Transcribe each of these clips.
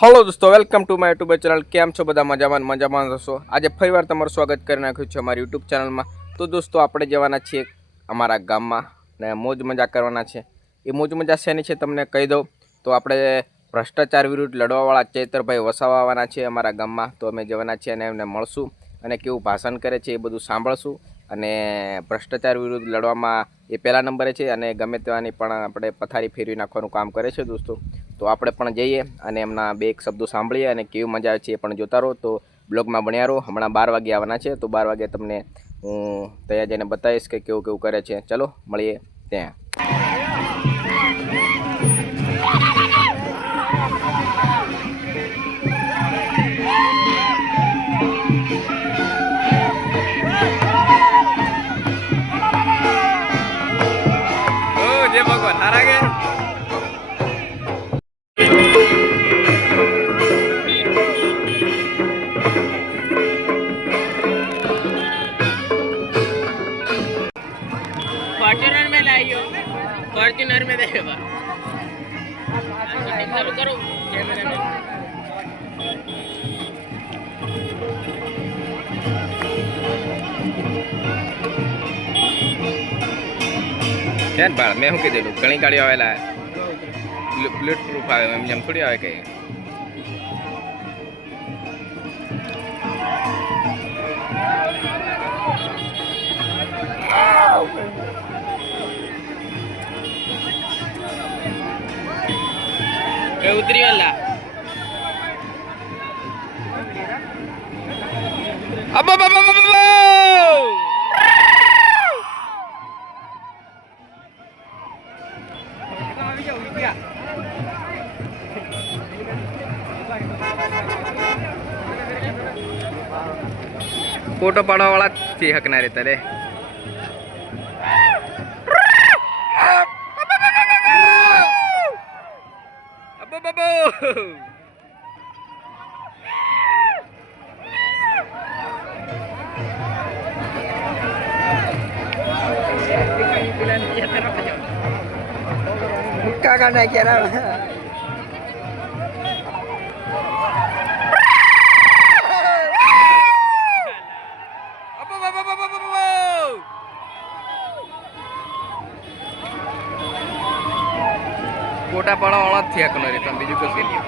Hello दोस्तों, welcome to my YouTube channel. केम छो बधा मजामां हशो। आज फरीवार तमारुं स्वागत करी नाख्युं छे अमारी यूट्यूब चैनल में। तो दोस्तों आपणे जवाना छीए अमारा गाममां ने मोज मजा करवाना छे। ए मोज मजा शेनी छे तमने कही दઉં तो आपणे भ्रष्टाचार विरुद्ध लड़वावाळा चैतरभाई वसावा आववाना छे अमारा गाममां। तो अमे जवाना छीए अने एમને મળશું અને કેવું ભાષણ કરે છે એ બધું સાંભળશું। અને ભ્રષ્ટાચાર વિરુદ્ધ લડવામાં એ પહેલા નંબરે છે અને ગમે તેવાની પણ આપણે પથારી ફેરવી નાખવાનું કામ કરે છે દોસ્તો। તો આપણે પણ જઈએ અને એમના બે એક શબ્દો સાંભળીએ અને કેવી મજા આવે છે એ પણ જોતા રહો। તો બ્લોગમાં બન્યા રહો। હમણાં 12 વાગે આવવાના છે, તો 12 વાગે તમને હું ત્યાં જઈને બતાવીશ કે કેવું કેવું કરે છે। ચલો મળીએ ત્યાં। जय भगवान हारा गए। फॉर्च्यूनर में लाइयो, फॉर्च्यूनर में देगा। चालू करो कैमरा में। क्या बाळ मैं हूँ कीधेलू घणी गाड़ियों आवेला बुलेट प्रूफ आवे एम जेम थोड़ी आवे कहीं। उतरी वाला अब अब अब अब अब फोटो पाड़वा वाला थी हकना रे तले। काका नहीं कह रहा। फोटा पाड़ा वाला थी हकना रे तम बीजू कुछ के लिए।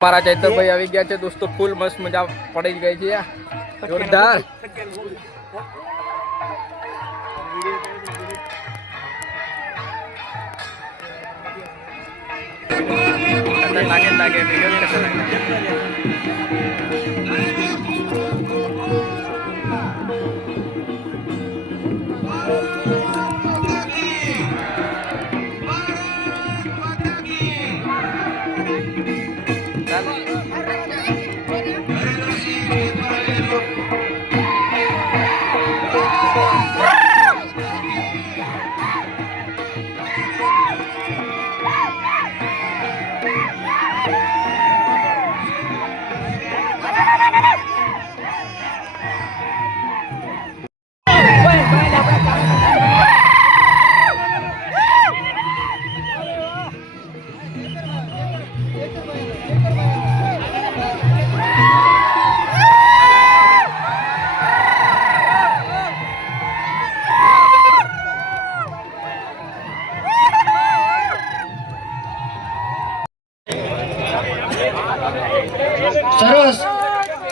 हमारा चैतर भाई आ गया है दोस्तों। फूल मस्त मजा पड़ी गई है जोरदार। लागे लागे वीडियो कैसे लगे। સરસ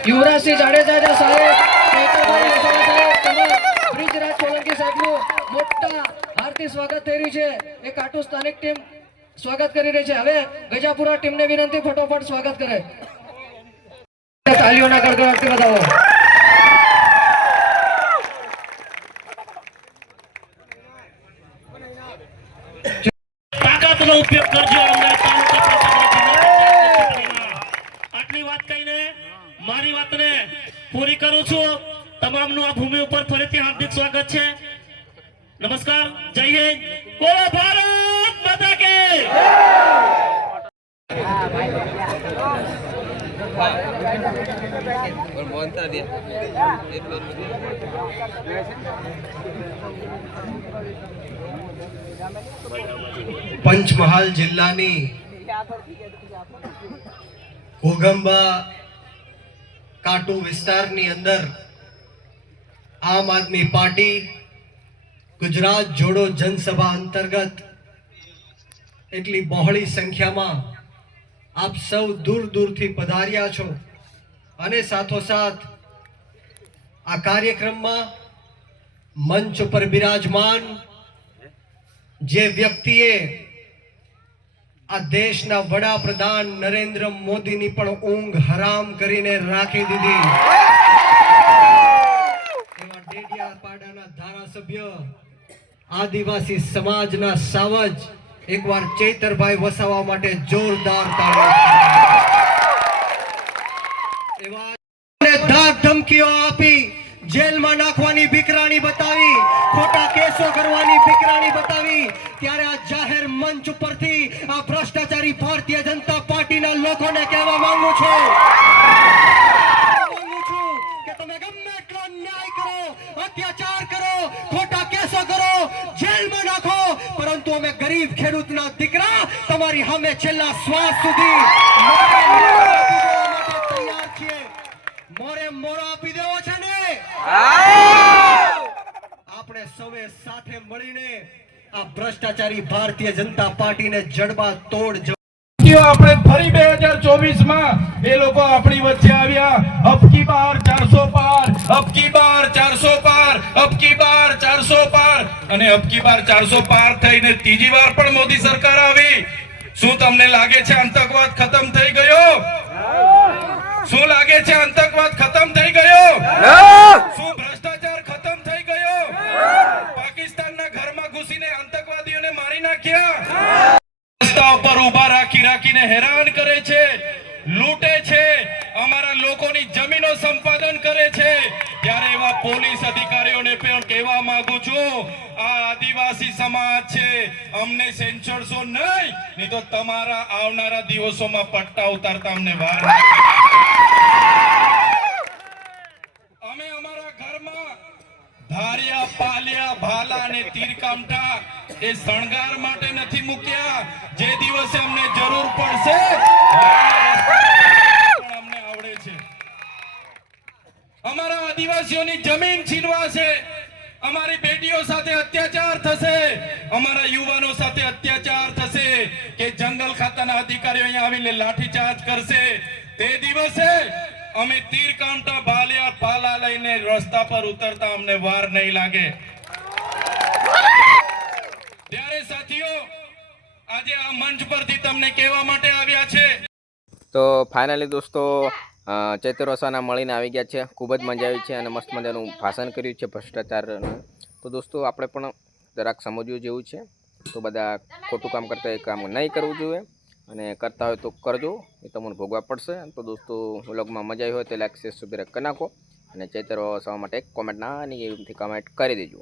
યુવરાજસિંહ જાડેજા સાહેબ, ચૈતરભાઈ વસાવા સાહેબ તેમજ બ્રિજરાજ સોલંકી સાહેબનું મોટા હાર્દિક સ્વાગત થઈ રહ્યું છે. એક આટું સ્થાનિક ટીમ સ્વાગત કરી રહી છે. હવે ગજાપુરા ટીમને વિનંતી ફટોફટ સ્વાગત કરે. તાલીઓના ગડગડાટથી વધાવો. તાકાતનો ઉપયોગ કરજો. અમને તાલુકા પંચાયતના આટલી વાત કહીને મારી વાતને પૂરી કરું છું. તમામનું આ ભૂમિ ઉપર ફરીથી હાર્દિક સ્વાગત છે. નમસ્કાર, જય હિન્દ, બોલો ભારત માતા કે. પંચમહાલ જિલ્લાની ઘોઘંબા કાટુ વિસ્તારની અંદર આમ આદમી પાર્ટી ગુજરાત જોડો જનસભા અંતર્ગત એટલી બહોળી સંખ્યામાં આપ સૌ દૂર દૂરથી પધાર્યા છો અને સાથોસાથ આ કાર્યક્રમમાં મંચ ઉપર બિરાજમાન જે વ્યક્તિએ આ દેશના વડાપ્રધાન નરેન્દ્ર મોદીની પણ ઊંઘ હરામ કરીને રાખી દીધી એવા ડેડિયાપાડાના ધારાસભ્ય આદિવાસી સમાજના સાવજ એકવાર ચૈતરભાઈ વસાવા માટે જોરદાર તાળી. એવા ધાક ધમકીઓ આપી જેલમાં નાખવાની બીકરાણી બતાવી, ખોટા કેસો કરવાની બીકરાણી બતાવી, ત્યારે આ જાહેર મંચ ઉપરથી આ ભ્રષ્ટાચારી ભારતીય જનતા પાર્ટીના લોકોને કહેવા માંગુ છું કે તમે ગમે એટલો ન્યાય કરો, અત્યાચાર કરો, ખોટા કેસો કરો, જેલમાં નાખો, પરંતુ અમે ગરીબ ખેડૂતના દીકરા તમારી સામે છેલ્લા શ્વાસ સુધી તૈયાર છીએ. મોરે મોરો આપી દેવો છે ને. આપણે સૌએ સાથે મળીને આ ભ્રષ્ટાચારી ભારતીય જનતા પાર્ટીને જડબા તોડ આપણે ફરી 2024 માં એ લોકો આપણી વચ્ચે આવ્યા. અબકી બાર 400 પાર, અબકી બાર 400 પાર, અબકી બાર 400 પાર, અને અબકી બાર 400 પાર થઈને ત્રીજી વાર પણ મોદી સરકાર આવી. શું તમને લાગે છે આતંકવાદ ખતમ થઈ ગયો? શું લાગે છે આતંકવાદ ખતમ થઈ ગયો? શું ભ્રષ્ટાચાર ખતમ થઈ ગયો? પાકિસ્તાનના ઘરમાં ઘૂસીને આતંકવાદીઓને મારી નાખ્યા. રસ્તા ઉપર ઊભા રાખીને હેરાન કરે છે, લૂંટે છે, અમારા લોકોની જમીનો સંપાદન કરે છે. ત્યારે એવા પોલીસ અધિકારીઓને પણ કહેવા માંગુ છું, આ આદિવાસી સમાજ છે, અમને સેન્સરશો નહીં તો તમારા આવનારા દિવસોમાં પટ્ટા ઉતારતા અમને વાર લાગે. અમે અમારા ઘરમાં ધારિયા, પાલિયા, ભાલા અને તીરકામઠા એ શણગાર માટે નથી મૂક્યા. જે દિવસે અમને જરૂર પડશે અમને આવડે છે. અમારા આદિવાસીઓની જમીન છીનવાશે, અમારી બેટીઓ સાથે અત્યાચાર થશે, અમારા યુવાનો સાથે અત્યાચાર થશે, કે જંગલ ખાતાના અધિકારીઓ અહીંયા આવીને લાઠીચાર્જ કરશે. તે દિવસે અમે તીરકામઠા, ભાલિયા, પાલા લઈને રસ્તા પર ઉતરતા અમને વાર નહીં લાગે. ત્યારે સાથીઓ, આજે આ મંચ પરથી તમને કહેવા માટે આવ્યા છે. તો ફાઇનલી દોસ્તો ચૈતર વસાવાના મળીને આવી ગયા છે. ખૂબ જ મજા આવી છે અને મસ્ત મજાનું ભાષણ કર્યું છે ભ્રષ્ટાચારનું. તો દોસ્તો આપણે પણ જરાક સમજવું જેવું છે. તો બધા ખોટું કામ કરતા એ કામ નહીં કરવું જોઈએ, અને કરતા હોય તો કરજો, એ તમને ભોગવા પડશે. તો દોસ્તો વ્લોગમાં મજા આવી હોય તો લાઈક, શેર, સબસ્ક્રાઈબ કરી નાખો, અને ચૈતર વસાવા માટે એક કોમેન્ટ નાની એવી કમેન્ટ કરી દેજો.